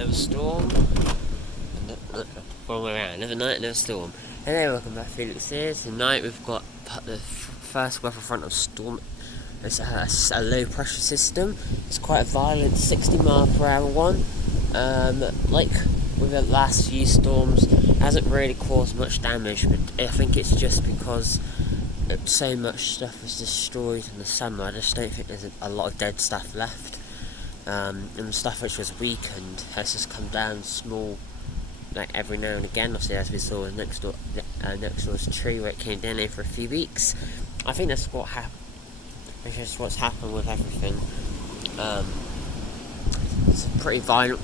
another storm. Wrong way around. Another night, another storm. Hello, welcome back, Felix here. Tonight we've got the first weather front of storm. It's a low pressure system. It's quite a violent 60 mph one. Like with the last few storms, it hasn't really caused much damage, but I think it's just because so much stuff was destroyed in the summer. I just don't think there's a lot of dead stuff left. And the stuff which was weakened has just come down small, like every now and again. Obviously, as we saw next door's tree where it came down there for a few weeks. I think that's what happened. It's just what's happened with everything. It's a pretty violent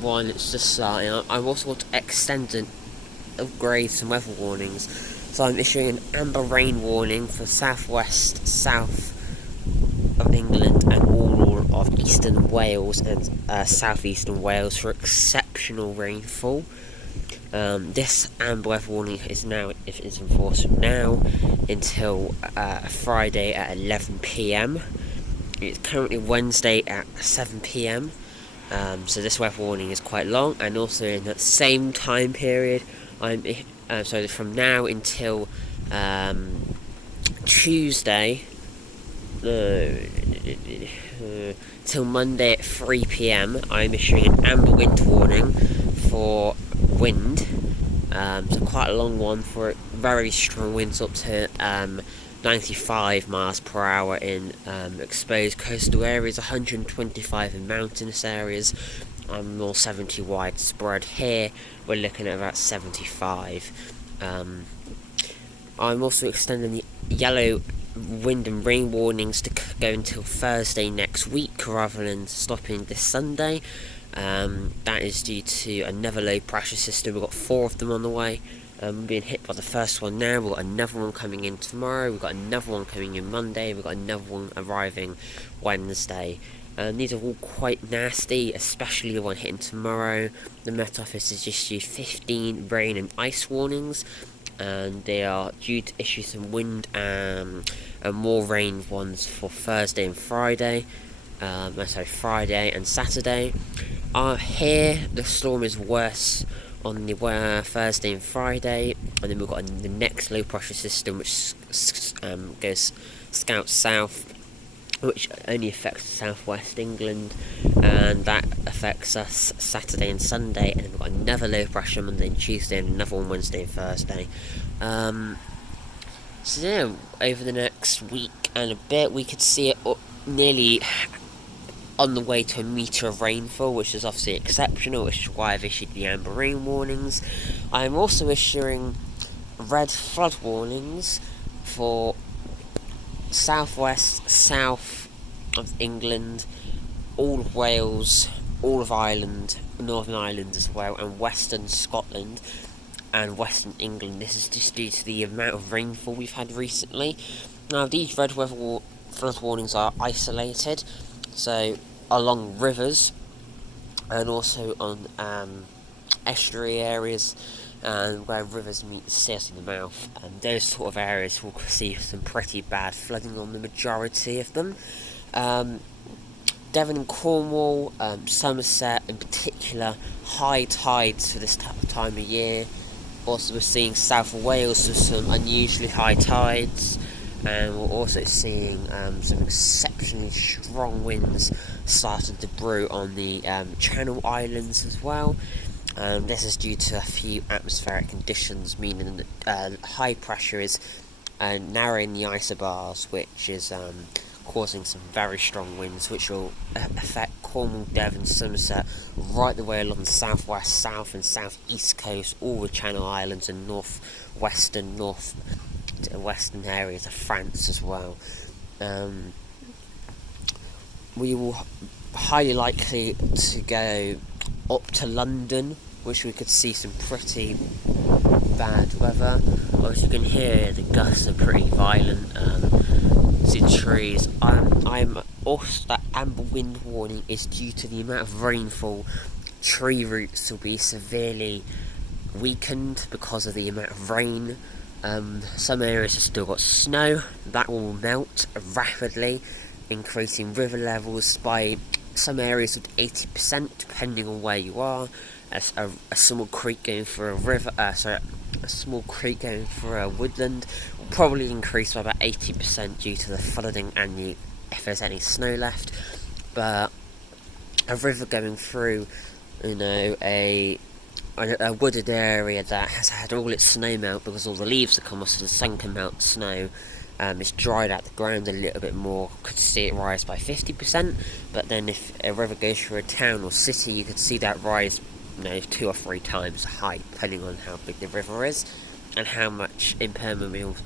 one. It's just I also want to extend and upgrade some weather warnings. So I'm issuing an amber rain warning for southwest, south of England and all of eastern Wales and southeastern Wales for exceptional rainfall. This amber weather warning is in force now until Friday at 11 p.m. It's currently Wednesday at 7 p.m. So this weather warning is quite long, and also in that same time period, so from now until Tuesday, till Monday at 3 p.m, I'm issuing an amber wind warning for wind. So quite a long one for very strong winds up to 95 miles per hour in exposed coastal areas, 125 in mountainous areas, and more 70 widespread. Here we're looking at about 75. I'm also extending the yellow wind and rain warnings to go until Thursday next week rather than stopping this Sunday. That is due to another low pressure system. We've got 4 of them on the way. Being hit by the first one now. We've got another one coming in tomorrow. We've got another one coming in Monday. We've got another one arriving Wednesday. These are all quite nasty, especially the one hitting tomorrow. The Met Office has issued 15 rain and ice warnings, and they are due to issue some wind and more rain ones for Thursday and Friday. Friday and Saturday. Here the storm is worse on the Thursday and Friday, and then we've got the next low pressure system which goes scouts south, which only affects southwest England, and that affects us Saturday and Sunday, and then we've got another low pressure Monday and Tuesday, and another one Wednesday and Thursday. So yeah, over the next week and a bit we could see it nearly on the way to a metre of rainfall, which is obviously exceptional, which is why I've issued the amber rain warnings. I'm also issuing red flood warnings for southwest, south of England, all of Wales, all of Ireland, Northern Ireland as well, and western Scotland and western England. This is just due to the amount of rainfall we've had recently. Now, these red weather flood warnings are isolated, so along rivers and also on estuary areas and where rivers meet the sea in the mouth, and those sort of areas will see some pretty bad flooding on the majority of them. Devon and Cornwall, Somerset in particular, high tides for this time of year. Also we're seeing South Wales with some unusually high tides, and we're also seeing some exceptionally strong winds starting to brew on the Channel Islands as well. This is due to a few atmospheric conditions, meaning that high pressure is narrowing the isobars, which is causing some very strong winds, which will affect Cornwall, Devon, Somerset, right the way along the southwest, south and southeast coast, all the Channel Islands and northwestern areas of France as well. We will highly likely to go up to London, which we could see some pretty bad weather. As you can hear, the gusts are pretty violent. See the trees. I'm also, that amber wind warning is due to the amount of rainfall. Tree roots will be severely weakened because of the amount of rain. Some areas have still got snow that will melt rapidly, increasing river levels by some areas with 80%, depending on where you are. A small creek going through a river, a small creek going through a woodland will probably increase by about 80% due to the flooding and if there's any snow left. But a river going through, a wooded area that has had all its snow melt because all the leaves have come off, so the sun can melt snow. It's dried out the ground a little bit more, could see it rise by 50%, but then if a river goes through a town or city, you could see that rise 2 or 3 times the height, depending on how big the river is and how much impermeable